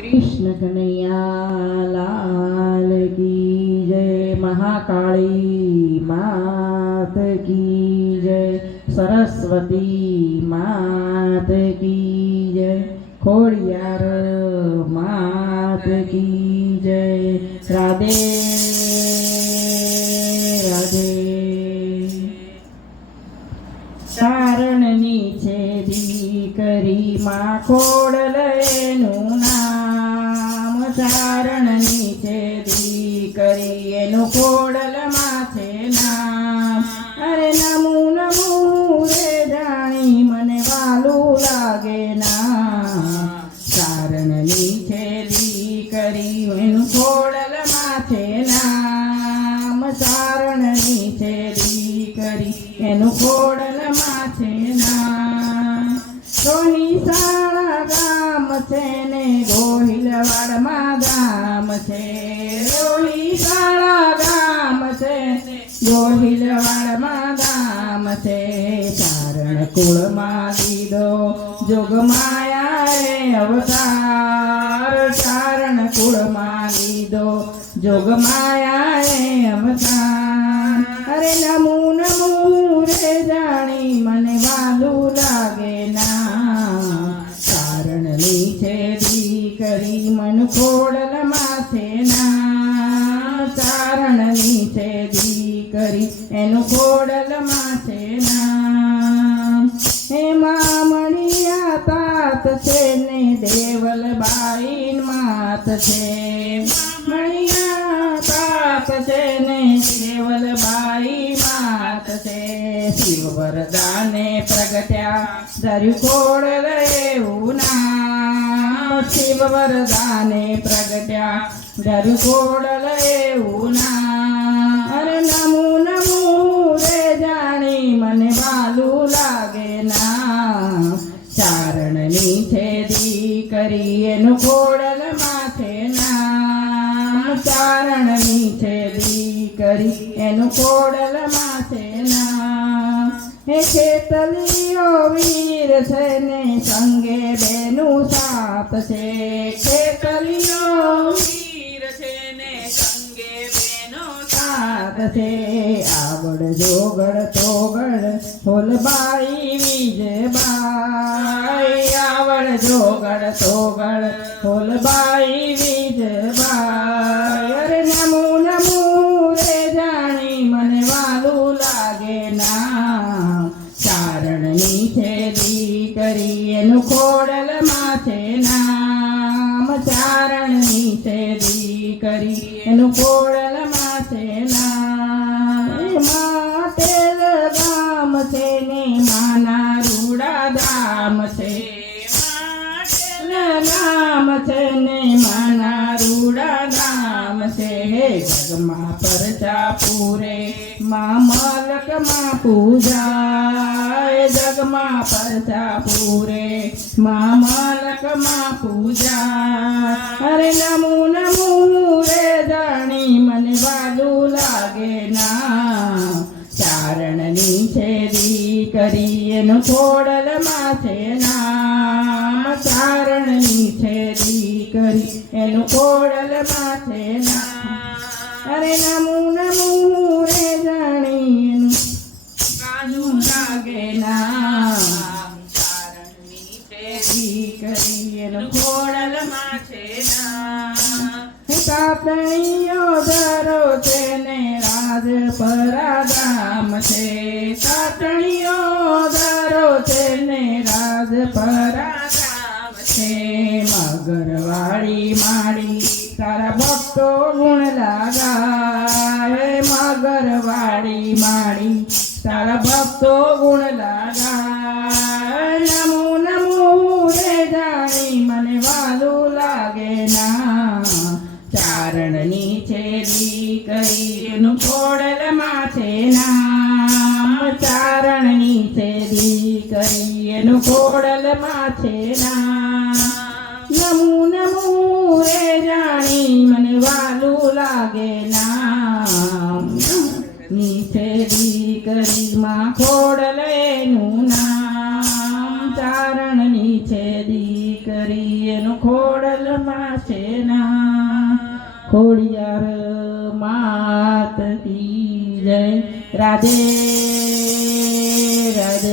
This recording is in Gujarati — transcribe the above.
कृष्ण कन्हैया लाल की जय। महाकाली मात की जय। सरस्वती मात की जय। खोड़ियार मात की जय। राधे राधे। ચારણની છે દીકરી માં ખોડલેનું નામ। ચારણની છે દીકરી એનું ખોડલમાં છે નામ। અરે નમું નમું રે જાણી મને વાલું લાગે નામ। ચારણની છે દીકરી એનું ખોડલમાં છે નામ। ચારણની છે દીકરી એનું ખોડલમાં છે નામ। રોહિસાણા ગામ છે ને ગોહિલવાડમાં ગામ છે। રોહિસાણા ગામ છે ગોહિલવાડમાં ગામ છે। ચારણ કુળમાં લીધો જોગમાયાએ અવતાર। ચારણ કુળમાં લીધો જોગમાયાએ અવતાર। અરે નમું નમું રે જાણી મને વાલું લાગે નામ। ચારણની છે દીકરી મન ખોડલમાં છે નામ। ચારણની છે દીકરી એનું ખોડલમાં છે નામ। એમાં મણિયા તાત છે ને દેવલબાઈ માત છે। મણિયા તાત છે ને દેવલબાઈ માત છે। શિવ વરદાને પ્રગટ્યા ધર્યું ખોડલ એવું નામ। શિવ વરદાને પ્રગટ્યા ધર્યું ખોડલ એવું નામ। અરે નમું નમું રે જાણી મને વાલું લાગે નામ। ચારણની છે દીકરી એનું ખોડલમાં છે નામ। ચારણની છે દીકરી એનું ખોડલમાં છે નામ। હે ખેતલીઓ વીર છે ને સંગે બેનું સાત છે। ખેતલીઓ વીર છે ને સંગે બેનો સાત છે। આવડ જોગડ તોગડ હોલબાઈ વિજબાઈ। આવડ જોગડ તોગડ હોલબાઈ વિજબાઈ। અરે નમું નમું રે જાણી મને વાલું લાગે નામ। ચારણની છે દીકરી એનું ખોડલમાં છે નામ। ચારણની છે દીકરી એનું ખોડલમાં છે નામ। માટેલ ગામ છે ને માના રૂડા ધામ છે। માટેલ ગામ છે ને માના રૂડા ધામ છે। જગમાં પરચા પૂરે માં મલકમાં પૂજાય। જગમાં પરચા પૂરે માં મલકમાં પૂજા। અરે નમું નમું રે જાણી મને વાલું લાગે નામ। ચારણની છે દીકરી એનું ખોડલમાં છે નામ। ચારણની છે દીકરી એનું ખોડલમાં છે નામ। અરે નમું નમું રે જાણી એનું વાલું લાગે નામ। ચારણની છે દીકરી એનું ખોડલમાં છે નામ। કાતણીઓ ધરો છે ને રાજપરા ગામ છે। કાતણીઓ ધરો છે ને રાજપરા ગામ છે। મગરવાડી માડી તારા ભક્તો ગુણ લાગાય। મગરવાડી માડી તારા ભક્તો ગુણ લાગાય। નમું નમું રે જાણી મને વાલું લાગે નામ। ચારણની છે દીકરી એનું ખોડલમાં છે નામ। ચારણની છે દીકરી એનું ખોડલમાં છે નામ। નમું નમું રે જાણી મને વાલું લાગે નામ। ની છે દીકરી માં ખોડલેનું નામ। ચારણની છે દીકરી એનું ખોડલ રમાશે ના ખોડિયાર માત કી જય રાધે